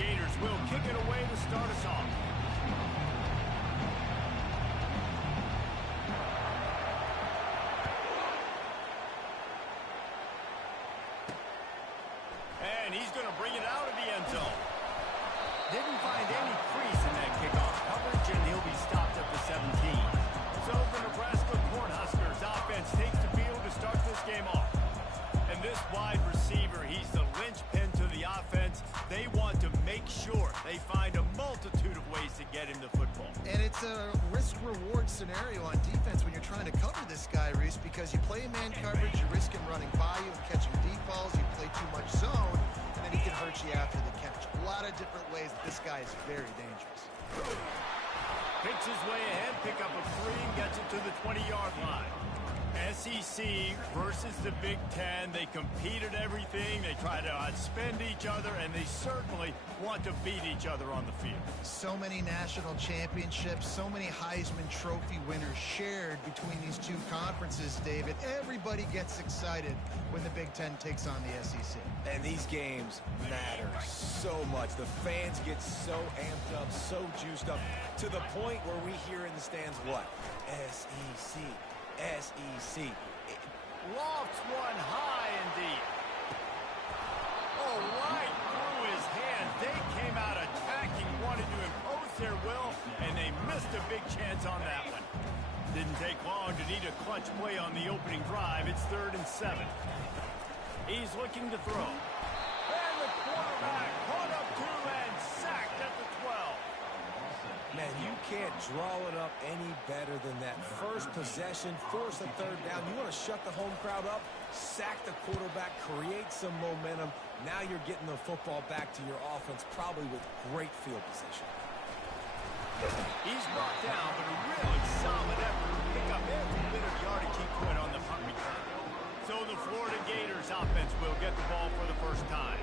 Gators will kick it away to start us off. And he's going to bring it out of the end zone. Didn't find any crease in that kickoff coverage, and he'll be stopped at the 17. So the Nebraska Cornhuskers offense takes the field to start this game off. And this wide receiver, he's the linchpin to the offense. They want to make sure they find a multitude of ways to get him the football. And it's a risk-reward scenario on defense when you're trying to cover this guy, Reese, because you play man coverage, you risk him running by you and catching deep balls, you play too much zone, and then he can hurt you after the catch. A lot of different ways that this guy is very dangerous. Picks his way ahead, pick up a 3, and gets it to the 20-yard line. SEC versus the Big Ten. They compete at everything. They try to outspend each other, and they certainly want to beat each other on the field. So many national championships, so many Heisman Trophy winners shared between these two conferences, David. Everybody gets excited when the Big Ten takes on the SEC. And these games matter so much. The fans get so amped up, so juiced up, to the point where we hear in the stands what? SEC. SEC. Lofts one high and deep. Oh, right through his hands. They came out attacking, wanted to impose their will, and they missed a big chance on that one. Didn't take long to need a clutch play on the opening drive. It's 3rd and 7. He's looking to throw. And the quarterback caught up to and sacked at the 12. Man, you can't draw it up any better than that. First possession, force a 3rd down. You want to shut the home crowd up, sack the quarterback, create some momentum. Now you're getting the football back to your offense, probably with great field position. He's brought down, but a really solid effort to pick up every bit of yardage he could on the punt return. So the Florida Gators offense will get the ball for the first time.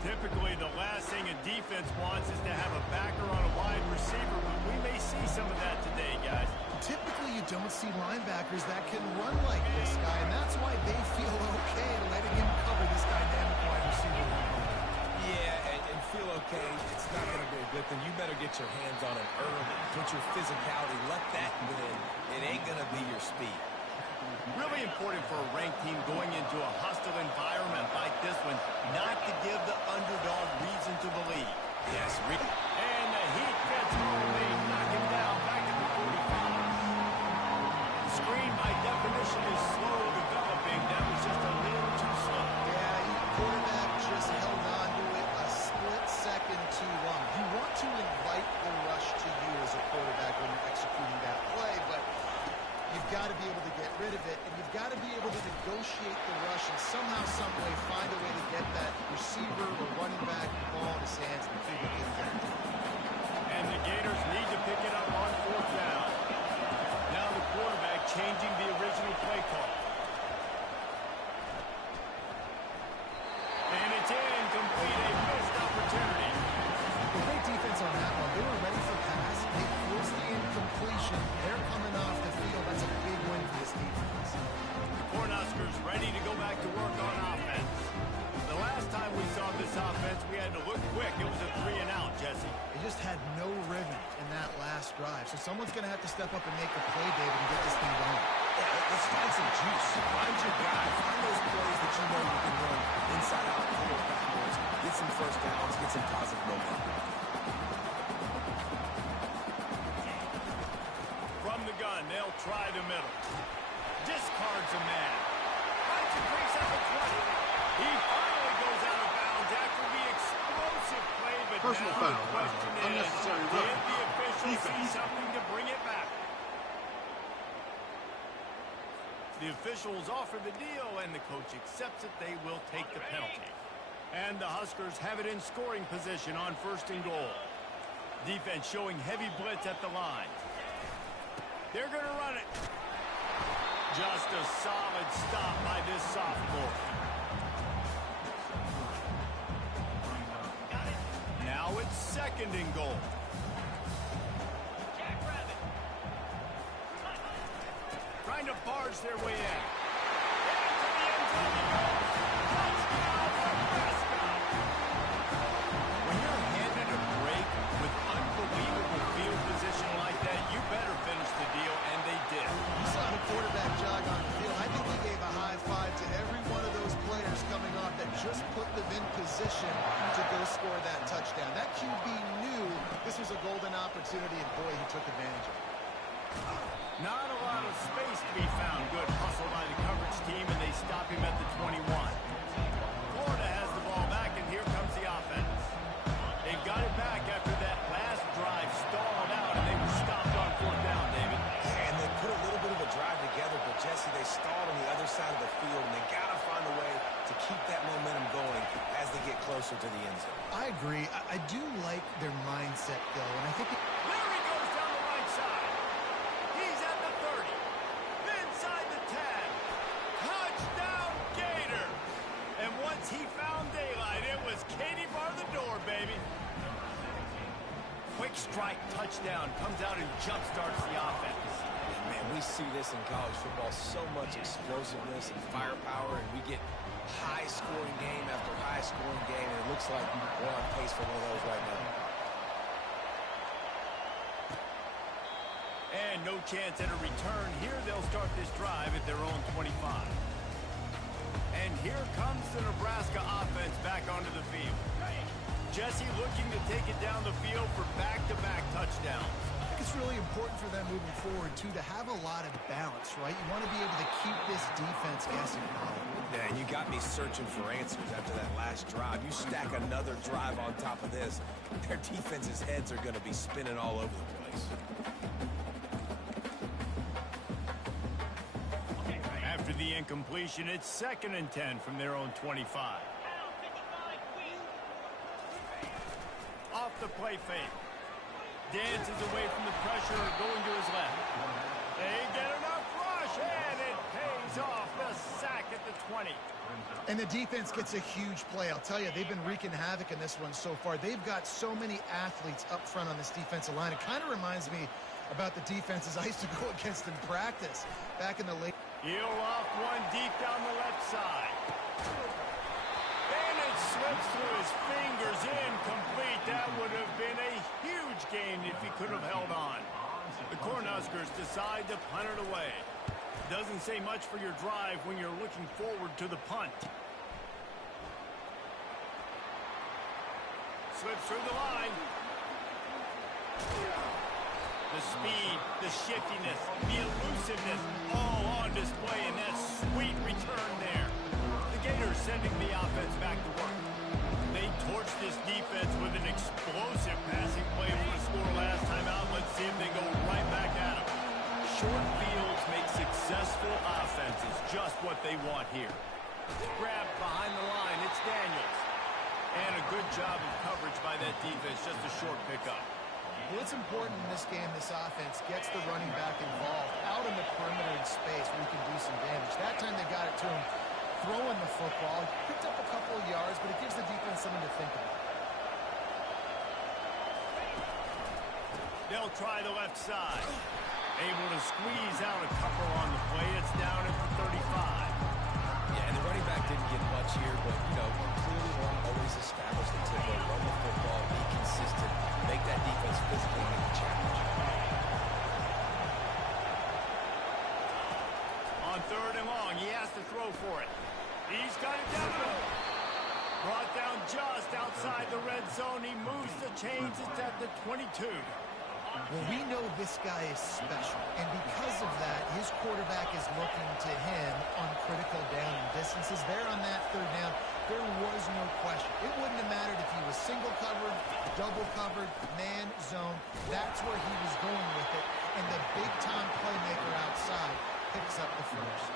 Typically, the last thing a defense wants is to have a backer on a wide receiver, but we may see some of that today, guys. Typically, you don't see linebackers that can run like this guy, and that's why they feel okay letting him cover this dynamic wide receiver. Yeah, and feel okay. It's not going to be a good thing. You better get your hands on him early. Put your physicality. Let that win. It ain't going to be your speed. Really important for a ranked team going into a hostile environment like this one, not to give the underdog reason to believe. Yes, and the heat gets home. They knock him down back at the 45. Screen, by definition, is slow developing. That was just a little too slow. Yeah, your quarterback just held on to it a split second too long. You want to invite the rush to you as a quarterback when you're executing that play, but you've got to be able to get rid of it, and you've got to be able to negotiate the rush and somehow, some way find a way to get that receiver or running back the ball in his hands and keep it getting back. And the Gators need to pick it up on 4th down. Now the quarterback changing the original play call. And it's incomplete, a missed opportunity. The great defense on that one. They were ready for pass. They forced the incompletion. They're coming off the field. That's a big win for this defense. The Cornhuskers ready to go back to work on offense. The last time we saw this offense, we had to look quick. It was a 3-and-out, Jesse. They just had no rhythm in that last drive. So someone's going to have to step up and make a play, David, and get this thing going. Yeah, let's find some juice. Find your guy. Find those plays that you know you can run inside out, forward, backwards. Get some first downs. Get some positive momentum. From the gun, they'll try the middle. Discards a man. Finds a crease at the 20. He finally goes out of bounds after the explosive play, but personal now foul. the question is, Unnecessary did roughing. the official see something to bring it back? The officials offer the deal, and the coach accepts it. They will take the penalty. And the Huskers have it in scoring position on 1st and goal. Defense showing heavy blitz at the line. They're going to run it. Just a solid stop by this sophomore. Now it's 2nd and goal. Trying to barge their way in. Into the end zone he goes. Touchdown, Nebraska. When you're position to go score that touchdown. That QB knew this was a golden opportunity, and boy, he took advantage of it. Not a lot of space to be found. Good hustle by the coverage team, and they stop him at the 21. Florida has the ball back, and here comes the offense. They've got it back after that last drive stalled out, and they were stopped on fourth down, David. And they put a little bit of a drive together, but Jesse, they stalled on the other side of the field, and they got to find a way to keep that momentum going as they get closer to the end zone. I agree. I do like their mindset, though, and I think There he goes down the right side. He's at the 30. Inside the 10. Touchdown, Gator. And once he found daylight, it was Katie bar the door, baby. Quick strike touchdown comes out and jump-starts the offense. And man, we see this in college football, so much explosiveness and firepower, and we get high-scoring game after high-scoring game, and it looks like we're on pace for one of those right now. And no chance at a return. Here they'll start this drive at their own 25. And here comes the Nebraska offense back onto the field. Jesse looking to take it down the field for back-to-back touchdowns. I think it's really important for them moving forward, too, to have a lot of balance, right? You want to be able to keep this defense guessing. Yeah, and you got me searching for answers after that last drive. You stack another drive on top of this, their defense's heads are going to be spinning all over the place. After the incompletion, it's 2nd and 10 from their own 25. Off the play fake. Dances away from the pressure, going to his left. They get enough rush, and it pays off. The sack at the 20. And the defense gets a huge play. I'll tell you, they've been wreaking havoc in this one so far. They've got so many athletes up front on this defensive line. It kind of reminds me about the defenses I used to go against in practice back in the late. He'll off one deep down the left side. And it slips through his fingers, incomplete. That would have been a huge gain if he could have held on. The Cornhuskers decide to punt it away. Doesn't say much for your drive when you're looking forward to the punt. Slips through the line. The speed, the shiftiness, the elusiveness, all on display in that sweet return there. The Gators sending the offense back to work. They torched this defense with an explosive passing play for a score last time out. Let's see if they go right back at them. Short fields make successful offenses just what they want here. Grabbed behind the line, it's Daniels. And a good job of coverage by that defense, just a short pickup. Well, it's important in this game, this offense gets the running back involved out in the perimeter in space where he can do some damage. That time they got it to him throwing the football. Picked up a couple of yards, but it gives the defense something to think about. They'll try the left side. Able to squeeze out a couple on the play. It's down at the 35. Yeah, and the running back didn't get much here, but, you know, clearly want to always establish the tempo, run the football, be consistent, make that defense physically make the challenge. On 3rd and long, he has to throw for it. He's got it down the road. Brought down just outside the red zone. He moves the chains. It's at the 22. Well, we know this guy is special, and because of that, his quarterback is looking to him on critical down and distances. There on that 3rd down, there was no question. It wouldn't have mattered if he was single covered, double covered, man, zone. That's where he was going with it, and the big-time playmaker outside picks up the first.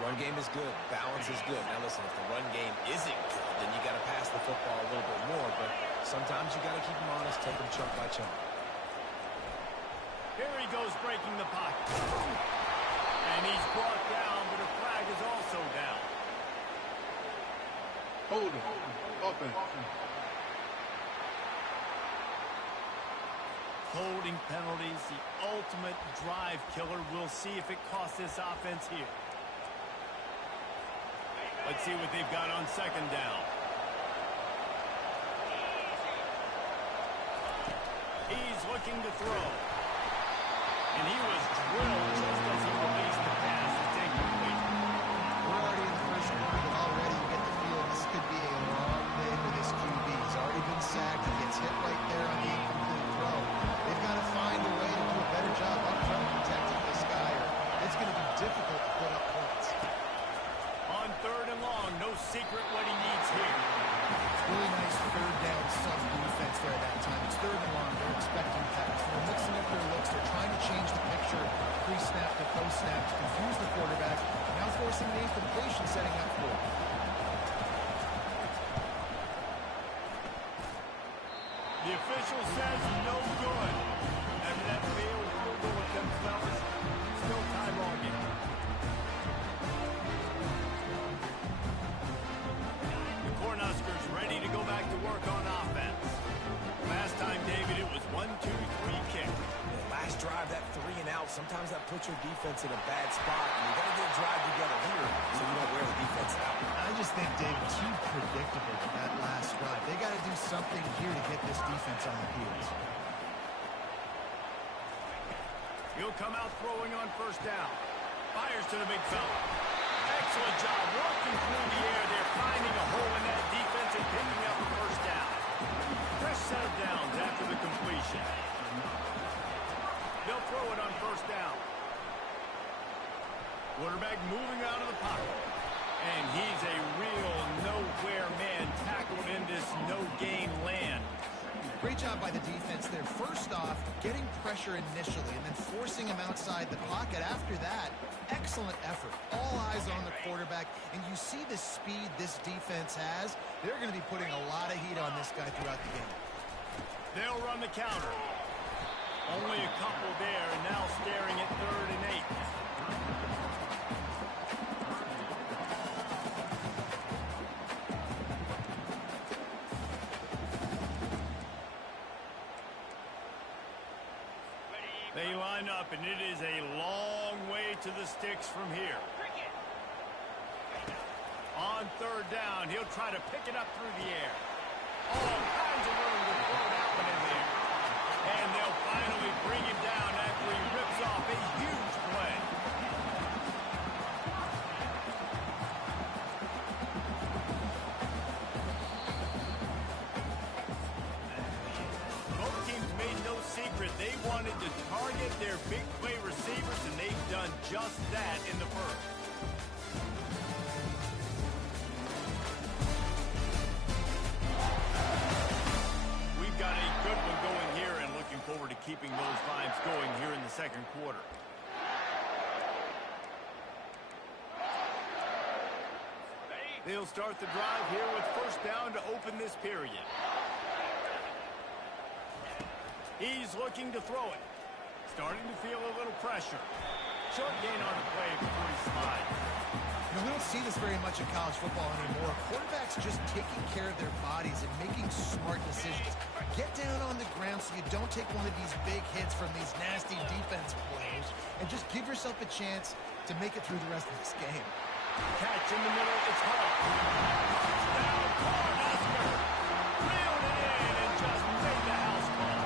Run game is good. Balance is good. Now, listen, if the run game isn't good, then you got to pass the football a little bit more, but sometimes you got to keep them honest, take them chunk by chunk. Here he goes breaking the pocket. And he's brought down, but a flag is also down. Hold it. Open. Holding penalties, the ultimate drive killer. We'll see if it costs this offense here. Let's see what they've got on 2nd down. He's looking to throw. And he was drilled just as he released the pass. It's incomplete. We're already in the first quarter, but already you get the feel this could be a long Really nice third down sub-defense there at that time. It's third and long. They're expecting pass. They're mixing up their looks. They're trying to change the picture pre-snap to post-snap to confuse the quarterback. Now forcing the incompletion, setting up for it. The official says no good. After that failed field goal attempt, fellas, still time on game. The Cornhuskers ready to go back to work on offense. Last time, David, it was 1-2-3 kick. Yeah, last drive, that 3 and out, sometimes that puts your defense in a bad spot. And you got to get a drive together here so you don't wear the defense out. I just think, David, too predictable with that last drive. They got to do something here to get this defense on the heels. He'll come out throwing on first down. Fires to the big fella. Excellent job working through the air. They're finding a hole in that defense and picking up a first down. Fresh set of downs after the completion. They'll throw it on first down. Quarterback moving out of the pocket. And he's a real nowhere man tackled in this no-gain land. Great job by the defense there. First off, getting pressure initially and then forcing him outside the pocket. After that, excellent effort. All eyes on the quarterback. And you see the speed this defense has. They're going to be putting a lot of heat on this guy throughout the game. They'll run the counter. Only a couple there, and now staring at 3rd and 8. They line up, and it is a long way to the sticks from here. On 3rd down, he'll try to pick it up through the air. All kinds of room to throw that one in there. And they'll finally bring him down after he rips off a huge play. Both teams made no secret they wanted to target their big play receivers, and they've done just that in the first. We've got a good one going here, and looking forward to keeping those vibes going here in the second quarter. They'll start the drive here with first down to open this period. He's looking to throw it. Starting to feel a little pressure. Short gain on the play before he slides. You know, we don't see this very much in college football anymore. Quarterbacks just taking care of their bodies and making smart decisions. Get down on the ground so you don't take one of these big hits from these nasty defense players, and just give yourself a chance to make it through the rest of this game. Catch in the middle, it's Hall. Touchdown, Cornhusker! Reeled it in and just made the house call.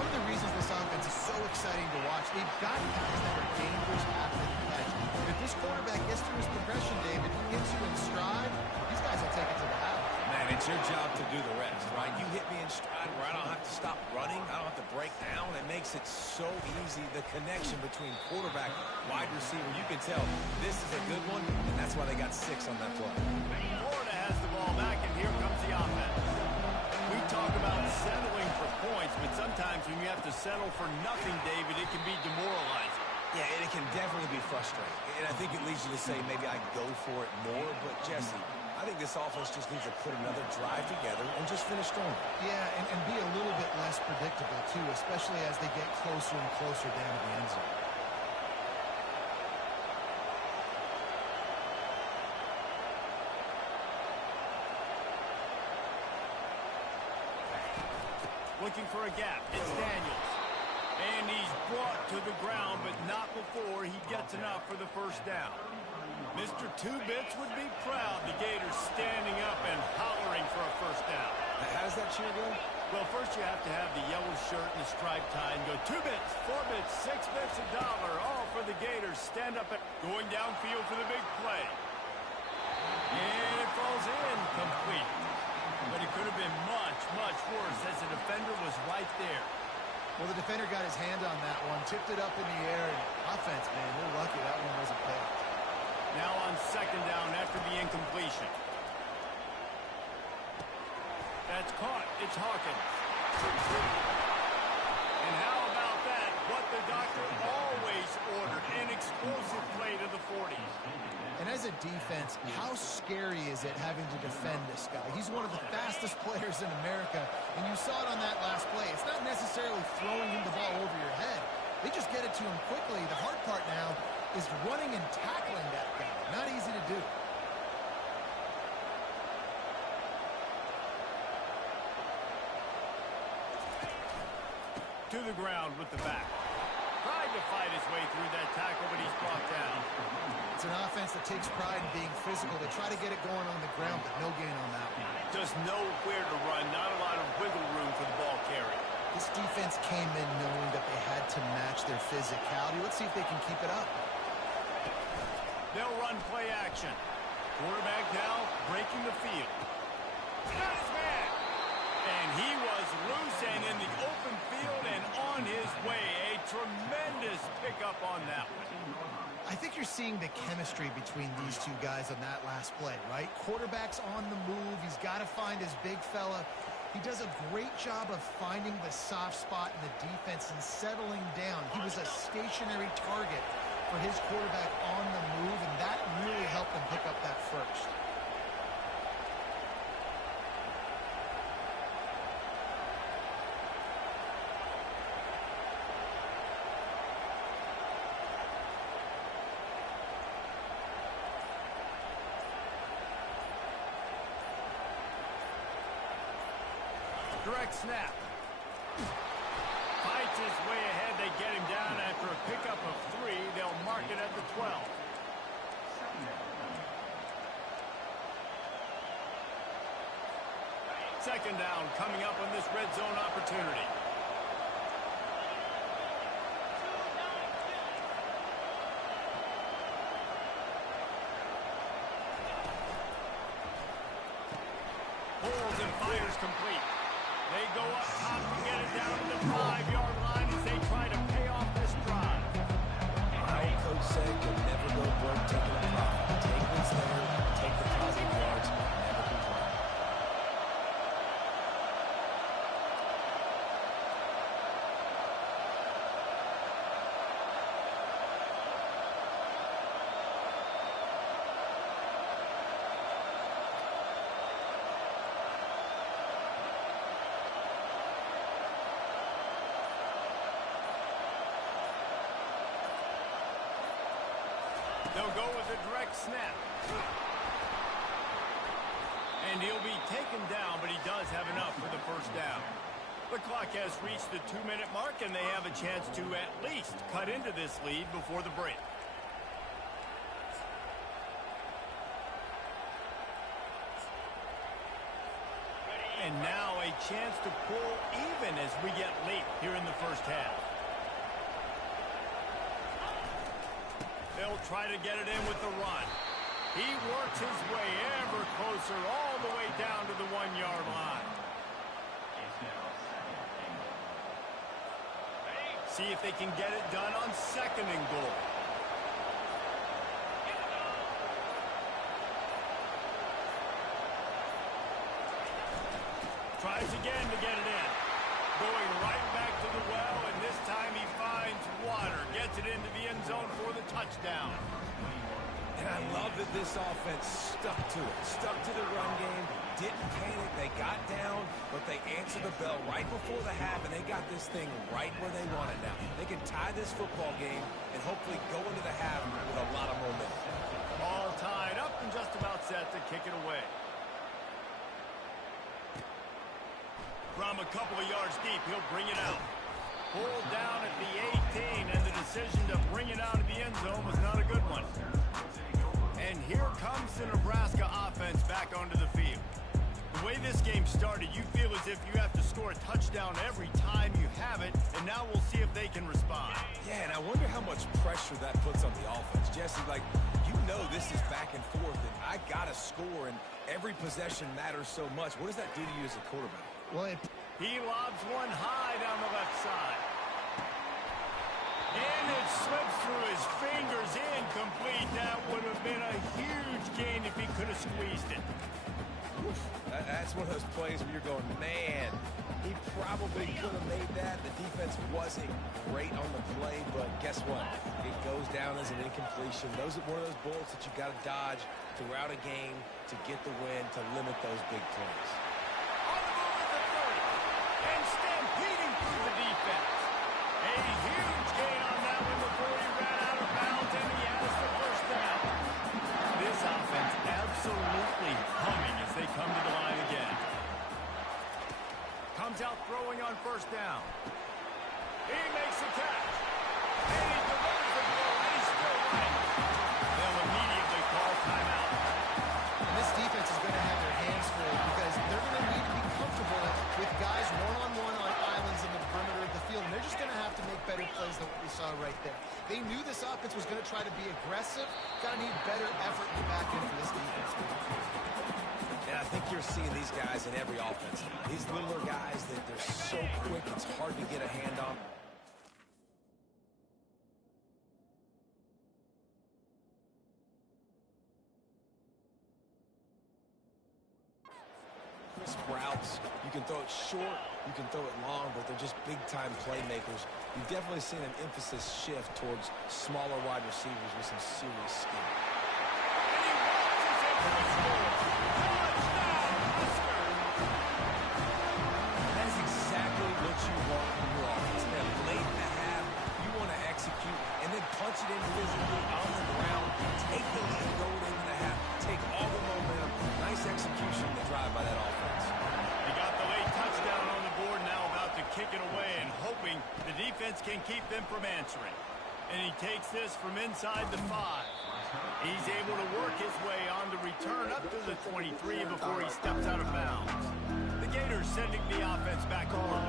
One of the reasons this offense is so exciting to watch, they've got guys that are dangerous after the catch. If this quarterback gets through his progression, David, gets you in stride, these guys will take it to the house. Man, it's your job to do the rest, right? You hit me in stride where I don't have to stop running. I don't have to break down. It makes it so easy, the connection between quarterback, wide receiver. You can tell this is a good one, and that's why they got 6 on that play. Florida has the ball back, and here comes the offense. We talk about settling for points, but sometimes when you have to settle for nothing, David, it can be demoralizing. Yeah, and it can definitely be frustrating. And I think it leads you to say maybe I go for it more. But, Jesse, I think this offense just needs to put another drive together and just finish strong. Yeah, and be a little bit less predictable, too, especially as they get closer and closer down to the end zone. Looking for a gap. It's Daniels. And he's brought to the ground, but not before he gets enough for the first down. Mr. Two-Bits would be proud. The Gators standing up and hollering for a first down. How does that cheer go? Well, first you have to have the yellow shirt and the striped tie and go 2 bits, 4 bits, 6 bits, $1, all for the Gators. Stand up and going downfield for the big play. And it falls in complete. But it could have been much, much worse as the defender was right there. Well, the defender got his hand on that one, tipped it up in the air, and offense, man, they're lucky that one wasn't picked. Now on second down after the incompletion. That's caught. It's Hawkins. And how about that? What the doctor always ordered, an explosive play to the 40s. And as a defense, how scary is it having to defend this guy? He's one of the fastest players in America, and you saw it on that last play. It's not necessarily throwing him the ball over your head. They just get it to him quickly. The hard part now is running and tackling that guy. Not easy to do. To the ground with the back. Tried to fight his way through that tackle, but he's brought down. It's an offense that takes pride in being physical. They try to get it going on the ground, but no gain on that one. Just know where to run. Not a lot of wiggle room for the ball carrier. This defense came in knowing that they had to match their physicality. Let's see if they can keep it up. They'll run play action. Quarterback now breaking the field. Got his man. And he was loose and in the open field and on his way. A tremendous pickup on that one. I think you're seeing the chemistry between these two guys on that last play, right? Quarterback's on the move. He's got to find his big fella. He does a great job of finding the soft spot in the defense and settling down. He was a stationary target for his quarterback on the move, and that really helped him pick up that first. Direct snap. Fights his way ahead. They get him down after a pickup of 3. They'll mark it at the 12. Second down coming up on this red zone opportunity. Pulls and fires complete. They go up top to get it down to the 5-yard line as they try to pay off this drive. My old coach said you'll never go broke taking a profit. Take what's there, take the positive yards, never complain. They'll go with a direct snap. And he'll be taken down, but he does have enough for the first down. The clock has reached the 2-minute mark, and they have a chance to at least cut into this lead before the break. And now a chance to pull even as we get late here in the first half. They'll try to get it in with the run. He works his way ever closer all the way down to the 1-yard line. See if they can get it done on 2nd and goal. Tries again to get it in. Going right back to the well, and this time he finds water. Gets it into the end zone for the touchdown. And I love that this offense stuck to it. Stuck to the run game. Didn't panic. They got down, but they answered the bell right before the half, and they got this thing right where they want it now. They can tie this football game and hopefully go into the half with a lot of momentum. All tied up and just about set to kick it away. From a couple of yards deep, he'll bring it out. Pulled down at the 18, and the decision to bring it out of the end zone was not a good one. And here comes the Nebraska offense back onto the field. The way this game started, you feel as if you have to score a touchdown every time you have it, and now we'll see if they can respond. Yeah, and I wonder how much pressure that puts on the offense. Jesse, like, you know this is back and forth, and I got to score, and every possession matters so much. What does that do to you as a quarterback? Well, he lobs one high down the left side. And it slips through his fingers, incomplete. That would have been a huge gain if he could have squeezed it. That's one of those plays where you're going, man, he probably could have made that. The defense wasn't great on the play, but guess what? It goes down as an incompletion. Those are one of those bullets that you got to dodge throughout a game to get the win, to limit those big plays. On the move at the 30, and stampeding through the defense. A huge gain on that one before he ran out of bounds, and he has the first down. This offense absolutely humming as they come to the line again. Comes out throwing on first down. He makes the catch. And he delivers the ball, and he's still right. They'll immediately call timeout. And this defense is going to have their hands full because they're going to need to be comfortable with guys one-on-one on islands in the perimeter of the field, and they're just going to have to make better plays than what we saw right there. They knew this offense was going to try to be aggressive. Got to need better effort in the back end for this defense. And I think you're seeing these guys in every offense. These littler guys, they're so quick, it's hard to get a hand on. Crisp routes, you can throw it short, you can throw it long, but they're just big-time playmakers. You've definitely seen an emphasis shift towards smaller wide receivers with some serious skill. And he launches it for the score. Touchdown, Huskers! That's exactly what you want from your offense. Now, late in the half, you want to execute and then punch it in physically on the ground, take the lead going into the half, take all the momentum. Nice execution to drive by that offense. He got the late touchdown on the board, now about to kick it away and hoping the defense can keep them from answering. And he takes this from inside the 5. He's able to work his way on the return up to the 23 before he steps out of bounds. The Gators sending the offense back forward.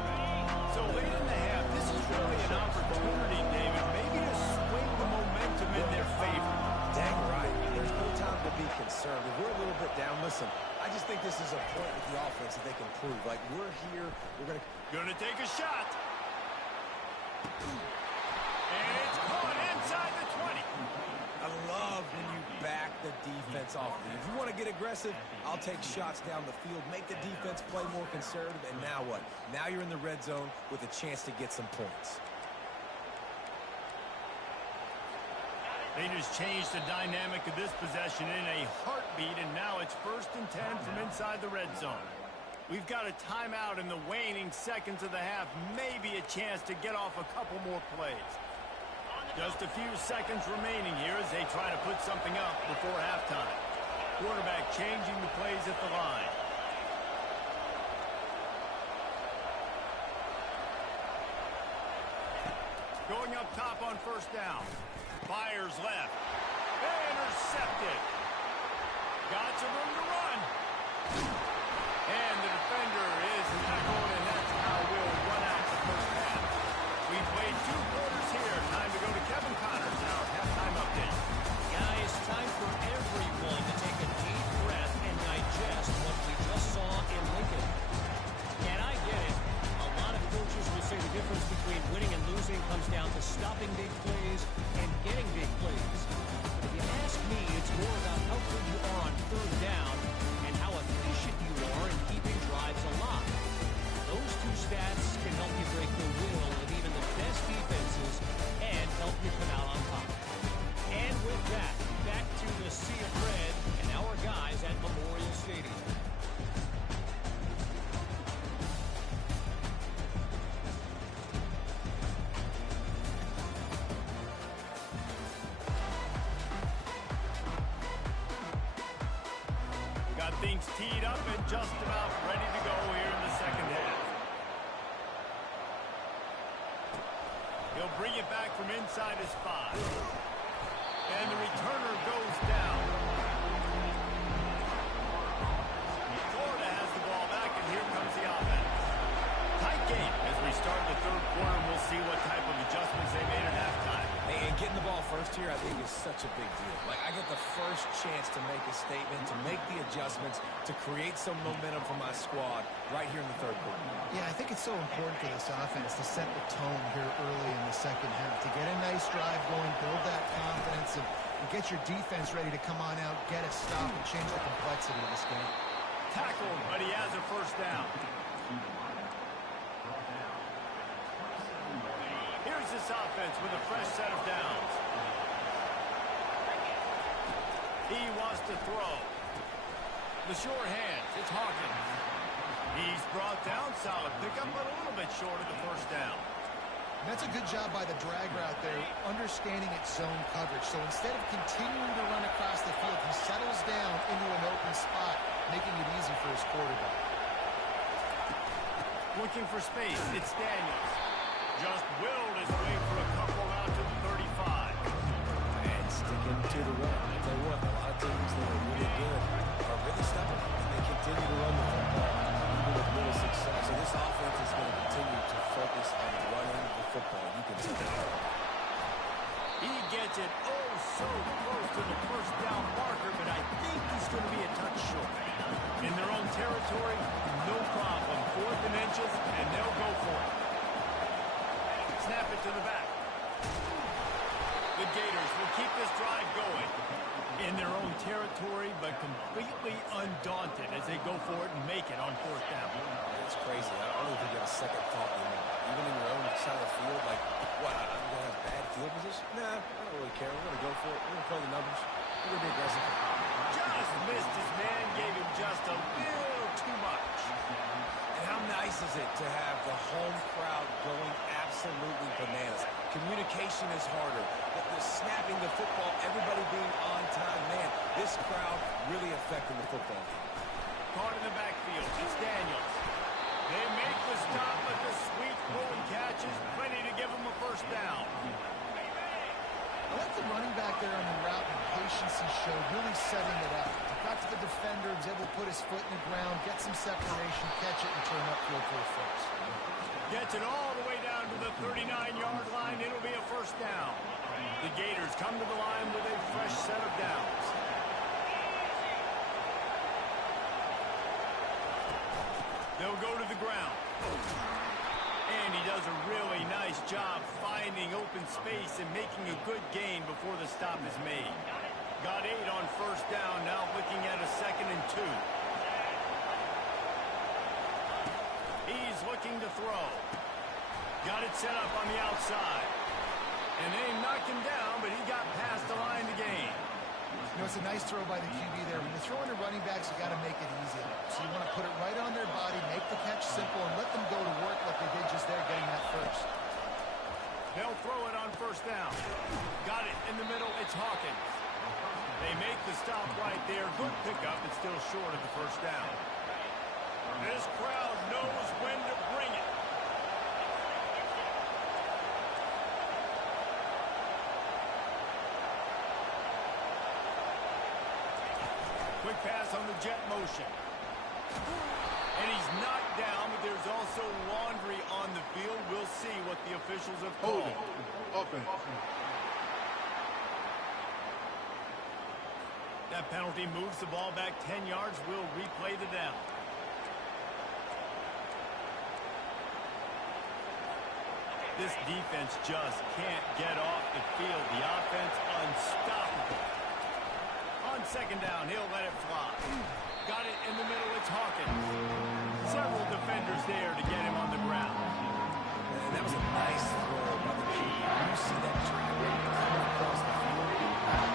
So late in the half, this is really an opportunity, David, maybe to swing the momentum in their favor. Dang right. There's no time to be concerned. If we're a little bit down, listen, I just think this is a point with the offense that they can prove. Like, we're here, we're Gonna take a shot. And it's caught inside the 20. I love when you back the defense off. If you want to get aggressive, I'll take shots down the field, make the defense play more conservative, and now what? Now you're in the red zone with a chance to get some points. They just changed the dynamic of this possession in a heartbeat, and now it's 1st and 10 from inside the red zone. We've got a timeout in the waning seconds of the half, maybe a chance to get off a couple more plays. Just a few seconds remaining here as they try to put something up before halftime. Quarterback changing the plays at the line. Going up top on first down. Fires left. Intercepted. Got some room to run. And the defender is tackled, and that's how we'll run out the first half. We've played 2 quarters here. Time to go to Kevin Connors now. Halftime update. Guys, time for everyone to take a deep breath and digest what we just saw in Lincoln. And I get it. A lot of coaches will say the difference between winning and losing comes down to stopping big plays and getting big plays. But if you ask me, it's more about how good you are on 3rd down and how efficient you are in keeping drives alive. Those 2 stats can help you break the will of even the best defenses and help you come out on top. And with that, back to the Sea of Red and our guys at Memorial Stadium. Got things teed up and just about ready to go here in the second half. He'll bring it back from inside his 5. And the returner goes down. Florida has the ball back, and here comes the offense. Tight game as we start the 3rd quarter, and we'll see what type of adjustments they made at halftime. And getting the ball first here, I think, is such a big deal. Like, I get the first chance to make a statement, to make the adjustments, to create some momentum for my squad right here in the 3rd quarter. Yeah, I think it's so important for this offense to set the tone here early in the second half, to get a nice drive going, build that confidence, and get your defense ready to come on out, get a stop, and change the complexity of this game. Tackled, but he has a first down. Here's this offense with a fresh set of downs. He wants to throw. The sure hands, it's Hawkins. He's brought down, solid pickup, but a little bit short of the first down. And that's a good job by the drag route there, understanding its zone coverage. So instead of continuing to run across the field, he settles down into an open spot, making it easy for his quarterback. Looking for space, it's Daniels. Just willed his way for a couple out to the 35. And sticking to the run. I tell you what, a lot of teams that are really good are really stubborn, and they continue to run the football even with little success. So this offense is going to continue to focus on running the football. You can see that. He gets it oh so close to the first down marker, but I think he's going to be a touch short. In their own territory, no problem. 4th and inches, and they'll go for it. Snap it to the back. The Gators will keep this drive going. In their own territory, but completely undaunted as they go for it and make it on 4th down. It's crazy. I don't even get a second thought anymore. Even in your own side of the field, like, what, I'm going to have bad field position? Nah, I don't really care. We're going to go for it. We're going to play the numbers. We're going to be aggressive. Just missed his man, gave him just a little too much. And how nice is it to have the home crowd going absolutely bananas? Communication is harder. The snapping the football, everybody being on time. Man, this crowd really affecting the football game. Caught in the backfield, it's Daniels. They make the stop, but the sweet rolling catch is plenty to give him a first down. I like the running back there on the route and patience he showed, really setting it up. Got to the defender, was able to put his foot in the ground, get some separation, catch it, and turn upfield for a first. Gets it all the way down to the 39-yard line. It'll be a first down. The Gators come to the line with a fresh set of downs. They'll go to the ground. And he does a really nice job finding open space and making a good gain before the stop is made. Got 8 on first down, now looking at a 2nd and 2. He's looking to throw. Got it set up on the outside. And they knocked him down, but he got past the line to gain. You know, it's a nice throw by the QB there. When you're throwing to running backs, you got to make it easy. So you want to put it right on their body, make the catch simple, and let them go to work like they did just there, getting that first. They'll throw it on first down. Got it in the middle. It's Hawkins. They make the stop right there. Good pickup, but still short of the first down. This crowd knows when to bring it. Quick pass on the jet motion. And he's knocked down, but there's also laundry on the field. We'll see what the officials have called. Open. That penalty moves the ball back 10 yards. We'll replay the down. This defense just can't get off the field. The offense unstoppable. On 2nd down, he'll let it fly. Got it in the middle, it's Hawkins. Several defenders there to get him on the ground. And that was a nice throw by the QB. You see that drag route coming across the field.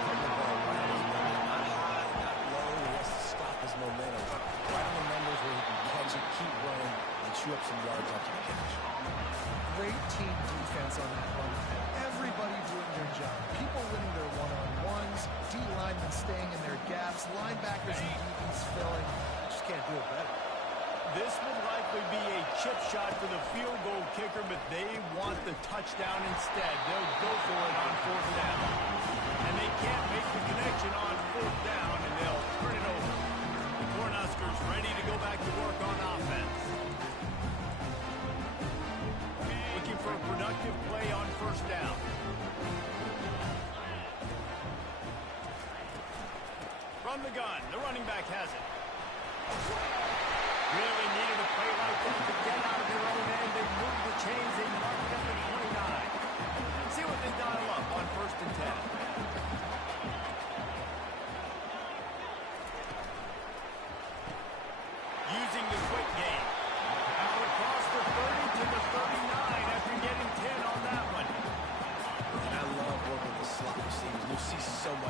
Putting the ball right on his momentum. Not high, not low. He has to stop his momentum. Right on the numbers where he can catch it, keep running, and chew up some yards after the catch. Great team defense on that run. Everybody doing their job. People winning their one-on-ones, D-linemen staying in their gaps, linebackers and DBs filling. Just can't do it better. This would likely be a chip shot for the field goal kicker, but they want the touchdown instead. They'll go for it on 4th down. And they can't make the connection on 4th down, and they'll turn it over. The Cornhuskers ready to go back to work on offense. Looking for a productive play on 1st down. From the gun, the running back has it. Really needed a play like that to get out of their own end. They moved the chains. They marked up at 29. See what they dial up on 1st and 10.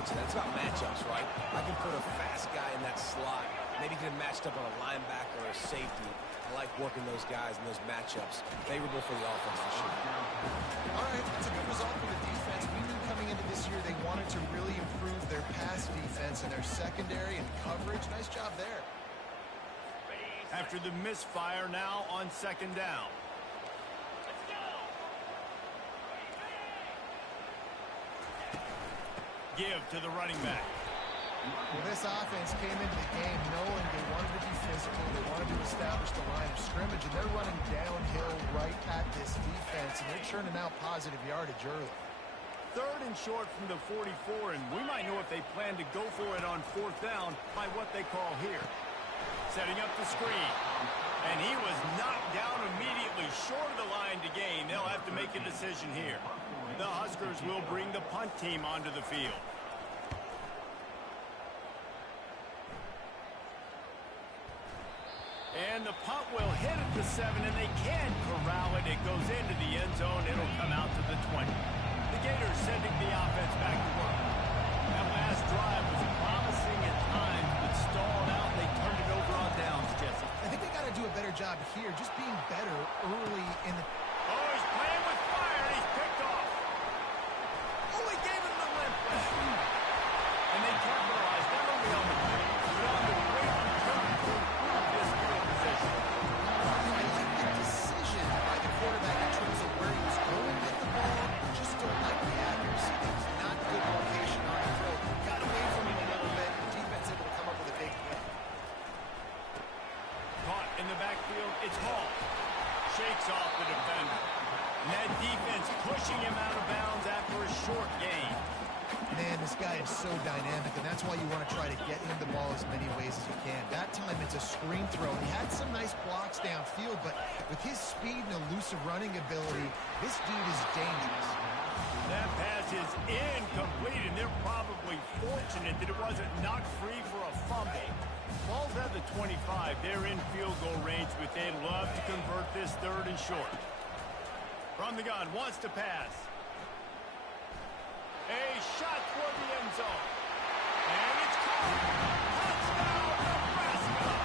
mentioned that. It's about matchups, right? I can put a fast guy in that slot. Maybe get him matched up on a linebacker or a safety. I like working those guys in those matchups. Favorable for the offense for sure. All right, that's a good result for the defense. We knew coming into this year they wanted to really improve their pass defense and their secondary and coverage. Nice job there. After the misfire, now on second down. Give to the running back. Well, this offense came into the game knowing they wanted to be physical, they wanted to establish the line of scrimmage, and they're running downhill right at this defense, and they're churning out positive yardage early. Third and short from the 44, and we might know if they plan to go for it on fourth down by what they call here. Setting up the screen. And he was knocked down immediately short of the line to gain. They'll have to make a decision here. The Huskers will bring the punt team onto the field. And the punt will hit at the 7, and they can corral it. It goes into the end zone. It'll come out to the 20. The Gators sending the offense back to work. That last drive was promising at times, but stalled out. They turned it over on downs, Jesse. I think they got to do a better job here, just being better early in the... Oh, he's playing with fire, and he's picked off. Oh, he gave him the limp leg. And they capitalized not only on the play, but on the great return to improve this field position. I like the decision by the quarterback in terms of where he was going with the ball. Just don't like the accuracy. It was not good location on the throw. Got away from him a little bit. The defense able to come up with a big play. Caught in the backfield, it's Hall. Shakes off the defender. And that defense pushing him out of bounds after a short gain. Man, this guy is so dynamic, and that's why you want to try to get him the ball as many ways as you can. That time it's a screen throw. He had some nice blocks downfield, but with his speed and elusive running ability, this dude is dangerous. That pass is incomplete, and they're probably fortunate that it wasn't knocked free for a fumble. Ball's at the 25. They're in field goal range, but they'd love to convert this third and short. From the gun, wants to pass. A shot toward the end zone. And it's caught. Touchdown, Nebraska.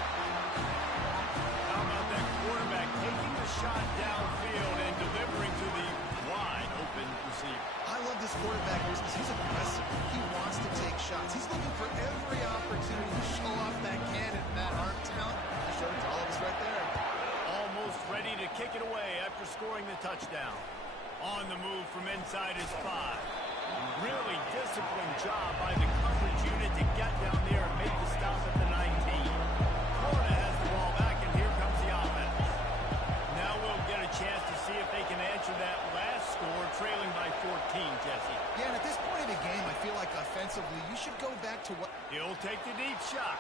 How about that quarterback taking the shot downfield and delivering to the wide open receiver? I love this quarterback because he's aggressive. He wants to take shots. He's looking for every opportunity to show off that cannon and that arm talent. I showed it to all of us right there. Almost ready to kick it away after scoring the touchdown. On the move from inside his 5. Really disciplined job by the coverage unit to get down there and make the stop at the 19. Florida has the ball back, and here comes the offense. Now we'll get a chance to see if they can answer that last score, trailing by 14, Jesse. Yeah, and at this point in the game, I feel like offensively, you should go back to what... He'll take the deep shot.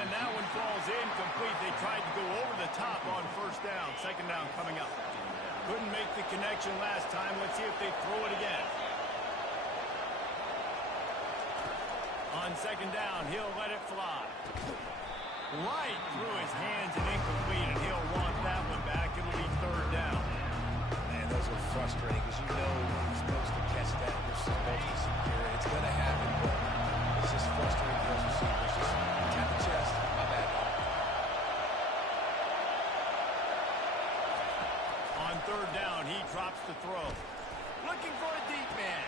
And that one falls incomplete. They tried to go over the top on first down. Second down coming up. Couldn't make the connection last time. Let's see if they throw it again. On second down, he'll let it fly. Right through his hands and incomplete, and he'll want that one back. It'll be third down. Man, those are frustrating because you know you're supposed to catch that. You're supposed to secure it. It's going to happen, but it's just frustrating for those receivers. Just tap the chest. My bad, dog. On third down, he drops the throw. Looking for a deep man.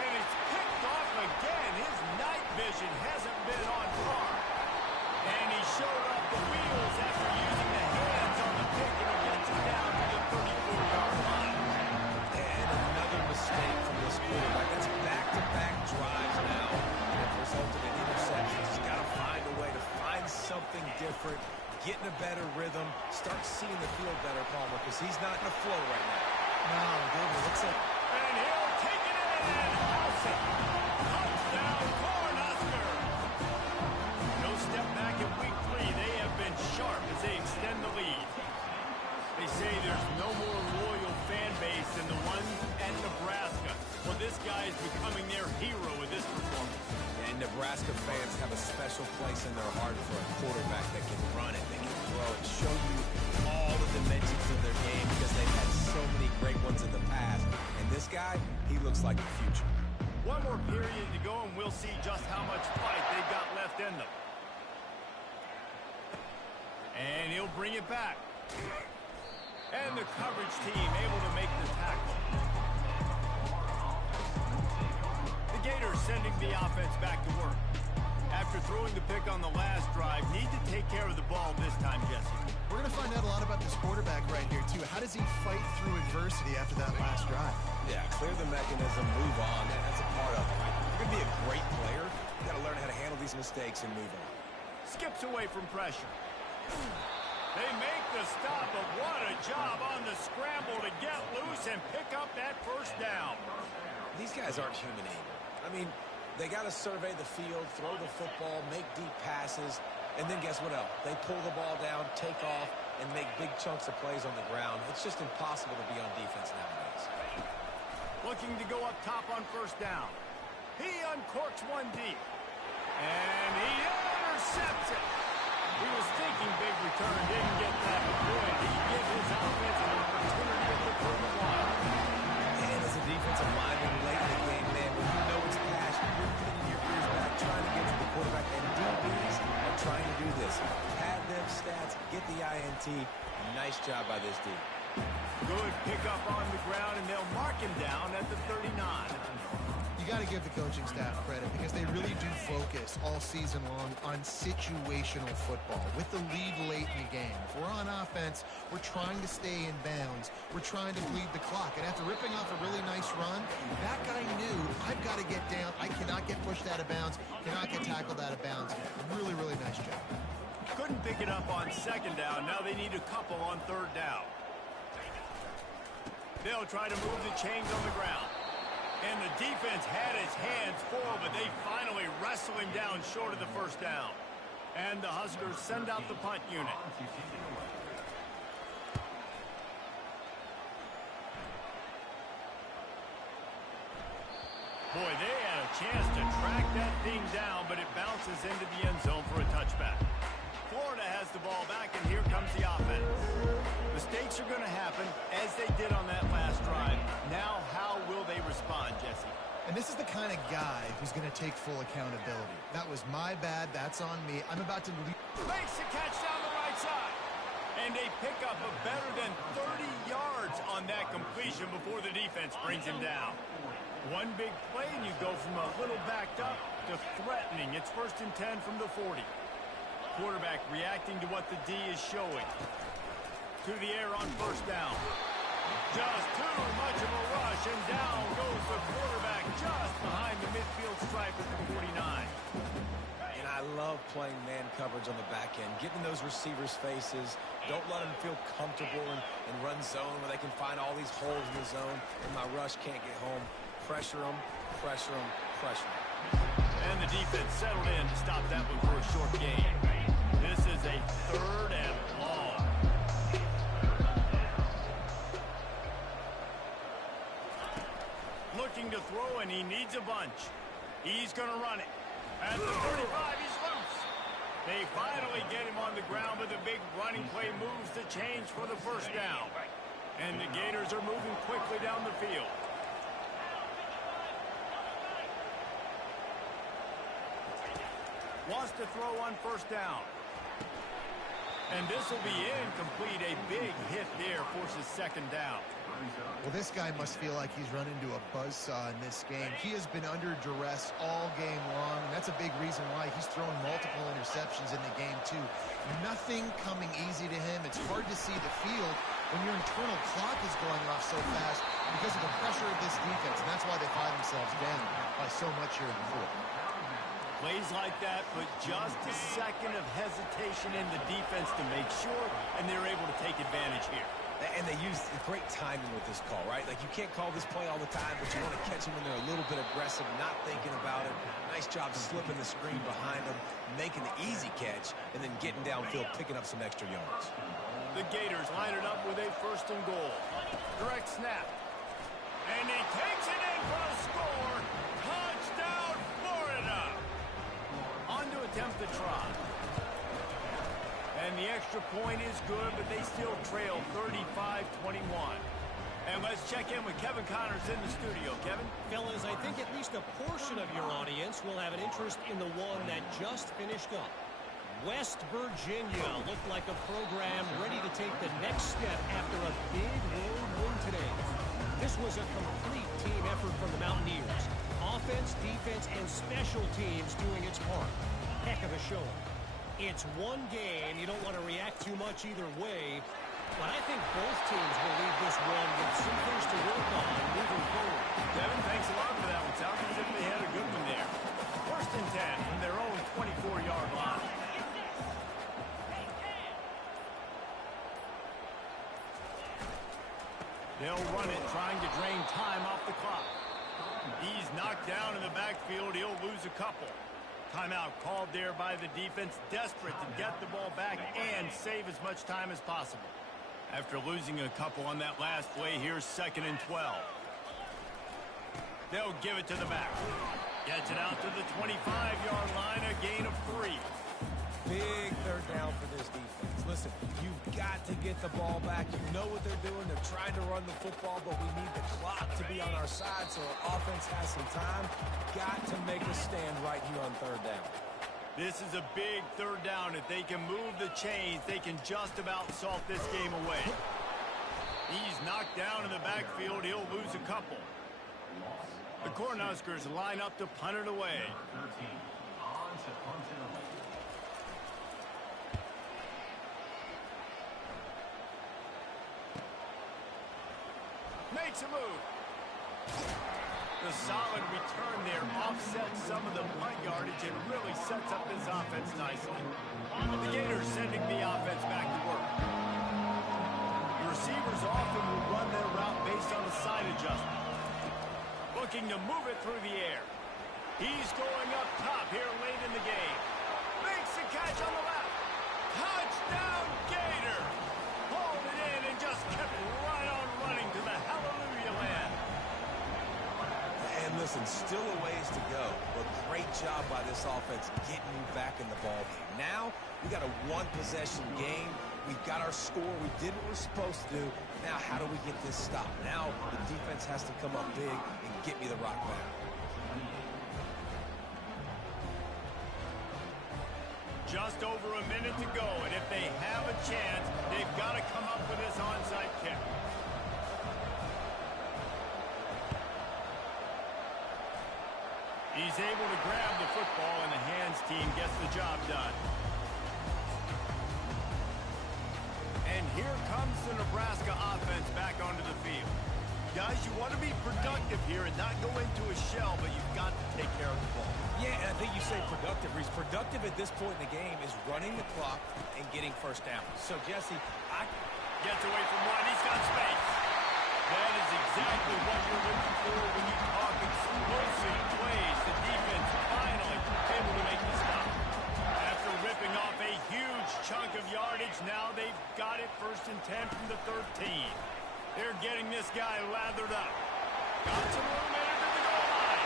And it's picked off again. His night vision hasn't been on par. And he showed off the wheels after using the hands on the pick, and he gets it down to the 34-yard line. And another mistake from this quarterback. That's back-to-back drives now that have resulted in interceptions. He's got to find a way to find something different, get in a better rhythm, start seeing the field better, Palmer, because he's not in a flow right now. No, David, looks like... And he'll take it in and house it. Touchdown, Cornhusker. No step back in week 3. They have been sharp as they extend the lead. They say there's no more loyal fan base than the one at Nebraska. Well, this guy is becoming their hero with this performance. And Nebraska fans have a special place in their heart for a quarterback that can run it, that can throw it, show you all the dimensions of their game because they've had so many great ones in the past. And this guy, he looks like the future. One more period to go, and we'll see just how much fight they've got left in them. And he'll bring it back. And the coverage team able to make the tackle. The Gators sending the offense back to work. After throwing the pick on the last drive, need to take care of the ball this time, Jesse. We're going to find out a lot about this quarterback right here, too. How does he fight through adversity after that last drive? Yeah, clear the mechanism, move on. That's a part of it, right? If you're going to be a great player, you got to learn how to handle these mistakes and move on. Skips away from pressure. They make the stop, but what a job on the scramble to get loose and pick up that first down. These guys aren't human either. I mean, they got to survey the field, throw the football, make deep passes, and then guess what else? They pull the ball down, take off, and make big chunks of plays on the ground. It's just impossible to be on defense nowadays. Looking to go up top on first down. He uncorks one deep. And he intercepts it. He was thinking big return, didn't get that. Good. He gives his offense an opportunity at the 31. And as a defensive lineman late in the game, man, when you know it's passion, you're putting your ears back, trying to get to the quarterback, and DBs are trying to do this. Pad them stats, get the INT. Nice job by this D. Good pickup on the ground, and they'll mark him down at the 39. You got to give the coaching staff credit because they really do focus all season long on situational football. With the lead late in the game, if we're on offense, we're trying to stay in bounds. We're trying to bleed the clock. And after ripping off a really nice run, that guy knew, I've got to get down. I cannot get pushed out of bounds, cannot get tackled out of bounds. Really, really nice job. Couldn't pick it up on second down. Now they need a couple on third down. They'll try to move the chains on the ground. And the defense had his hands full, but they finally wrestle him down short of the first down. And the Huskers send out the punt unit. Boy, they had a chance to track that thing down, but it bounces into the end zone for a touchback. Florida has the ball back, and here comes the offense. Mistakes are going to happen, as they did on that last drive. Now, how will they respond, Jesse? And this is the kind of guy who's going to take full accountability. That was my bad. That's on me. I'm about to leave. Makes the catch down the right side. And they pick up a better than 30 yards on that completion before the defense brings him down. One big play, and you go from a little backed up to threatening. It's 1st and 10 from the 40. Quarterback reacting to what the D is showing. To the air on first down. Just too much of a rush, and down goes the quarterback just behind the midfield stripe at the 49. And I love playing man coverage on the back end, getting those receivers' faces. Don't let them feel comfortable and run zone where they can find all these holes in the zone, and my rush can't get home. Pressure them, pressure them, pressure them. And the defense settled in to stop that one for a short gain. This is a 3rd and long. Looking to throw, and he needs a bunch. He's going to run it. At the 35, he's loose. They finally get him on the ground, but the big running play moves the change for the first down. And the Gators are moving quickly down the field. Wants to throw on first down. And this will be incomplete. A big hit there forces second down. Well, this guy must feel like he's run into a buzzsaw in this game. He has been under duress all game long, and that's a big reason why he's thrown multiple interceptions in the game, too. Nothing coming easy to him. It's hard to see the field when your internal clock is going off so fast because of the pressure of this defense, and that's why they find themselves down by so much here in the fourth. Plays like that, but just a second of hesitation in the defense to make sure, and they're able to take advantage here. And they use great timing with this call, right? Like, you can't call this play all the time, but you want to catch them when they're a little bit aggressive, not thinking about it. Nice job slipping the screen behind them, making the easy catch, and then getting downfield, picking up some extra yards. The Gators line it up with a 1st and goal. Direct snap. And he takes it in for a score. Touchdown, Florida! On to attempt the try. And the extra point is good, but they still trail 35-21. And let's check in with Kevin Connors in the studio. Kevin? Fellas, I think at least a portion of your audience will have an interest in the one that just finished up. West Virginia looked like a program ready to take the next step after a big road win today. This was a complete team effort from the Mountaineers. Offense, defense, and special teams doing its part. Heck of a showing. It's one game. You don't want to react too much either way. But I think both teams will leave this one with some things to work on moving forward. Kevin, thanks a lot for that one. Sounds as if they had a good one there. 1st and 10 from their own 24-yard line. They'll run it, trying to drain time off the clock. He's knocked down in the backfield. He'll lose a couple. Timeout called there by the defense, desperate to get the ball back and save as much time as possible. After losing a couple on that last play, here's 2nd and 12. They'll give it to the back. Gets it out to the 25-yard line, a gain of 3. Big 3rd down for this defense. Listen, you've got to get the ball back. You know what they're doing. They're trying to run the football, but we need the clock to be on our side so our offense has some time. Got to make a stand right here on 3rd down. This is a big 3rd down. If they can move the chains, they can just about salt this game away. He's knocked down in the backfield. He'll lose a couple. The Cornhuskers line up to punt it away. Makes a move. The solid return there offsets some of the punt yardage and really sets up this offense nicely. The Gators sending the offense back to work. The receivers often will run their route based on a side adjustment. Looking to move it through the air. He's going up top here late in the game. Makes the catch on the left. Touchdown Gator! Hauled it in and just kept right on running to the hallelujah land. And listen, still a ways to go, but great job by this offense getting you back in the ball game. Now, we got a one-possession game. We've got our score. We did what we're supposed to do. Now, how do we get this stopped? Now, the defense has to come up big and get me the rock back. Just over a minute to go, and if they have a chance, they've got to come up with this onside kick. He's able to grab the football, and the hands team gets the job done. And here comes the Nebraska offense back onto the field. Guys, you want to be productive here and not go into a shell, but you've got to take care of the ball. Yeah, and I think you say productive, Reese. Productive at this point in the game is running the clock and getting 1st down. So, Jesse, gets away from one. He's got space. That is exactly what you're looking for when you talk explosive plays. The defense finally able to make the stop. After ripping off a huge chunk of yardage, now they've got it 1st and 10 from the 13. They're getting this guy lathered up. Got some room in it at the goal line.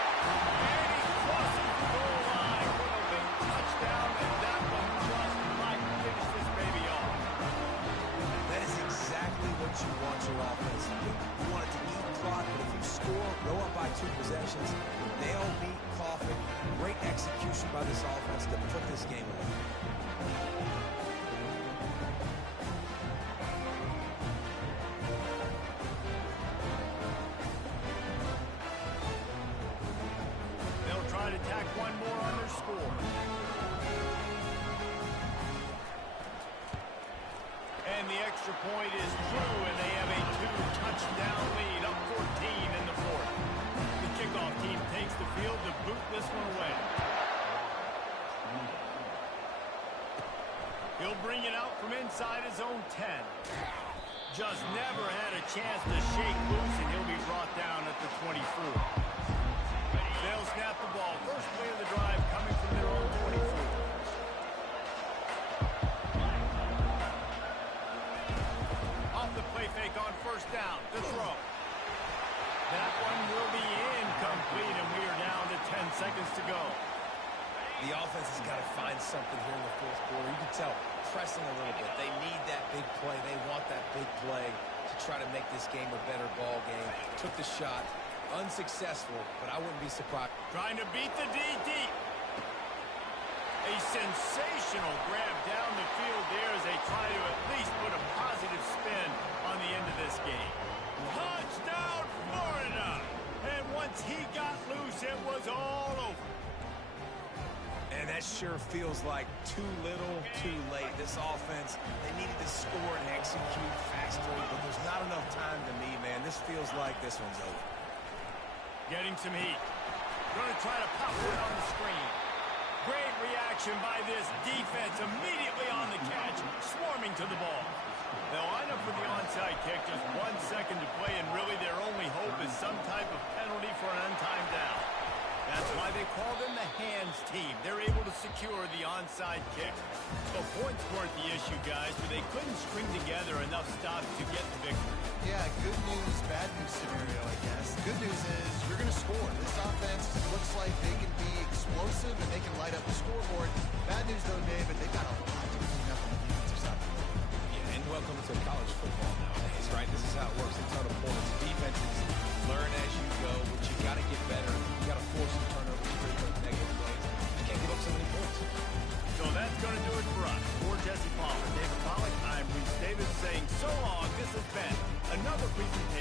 And he crosses the goal line for a big touchdown, and that one just might finish this baby off. that is exactly what you want your offense to do. You want it to eat clock, but if you score, go up by 2 possessions, nail, meet, coffin. Great execution by this offense to put this game away. Try to tack one more on their score. And the extra point is true, and they have a 2-touchdown lead, up 14 in the 4th. The kickoff team takes the field to boot this one away. He'll bring it out from inside his own 10. Just never had a chance to shake loose, and he'll be brought down at the 24. They'll snap the ball. First play of the drive coming from their own 24. Off the play fake on 1st down. The throw. That one will be incomplete, and we are down to 10 seconds to go. The offense has got to find something here in the 4th quarter. You can tell pressing a little bit. They need that big play. They want that big play to try to make this game a better ball game. Took the shot. Unsuccessful, but I wouldn't be surprised. Trying to beat the D deep. A sensational grab down the field there as they try to at least put a positive spin on the end of this game. Touchdown, Florida! And once he got loose, it was all over. And that sure feels like too little, too late. This offense, they needed to score and execute faster, but there's not enough time to me, man. This feels like this one's over. Getting some heat. Going to try to pop one on the screen. Great reaction by this defense immediately on the catch, swarming to the ball. They'll line up for the onside kick, just 1 second to play, and really their only hope is some type of penalty for an untimed down. That's why they call them the hands team. They're able to secure the onside kick. So points weren't the issue, guys, but they couldn't string together enough stops to get the victory. Yeah, good news, bad news scenario, I guess. Good news is you're going to score. This offense looks like they can be explosive and they can light up the scoreboard. Bad news, though, David, they've got a lot to clean up on the defensive side. Yeah, and welcome to college football nowadays, right? This is how it works. A ton of points. Defenses learn as you go, but you got to get better. You got to force some turnovers, create those negative plays. You can't give up so many points. So that's going to do it for us. For Jesse Palmer, David Pollack, I'm Reese Davis saying so long. This has been another presentation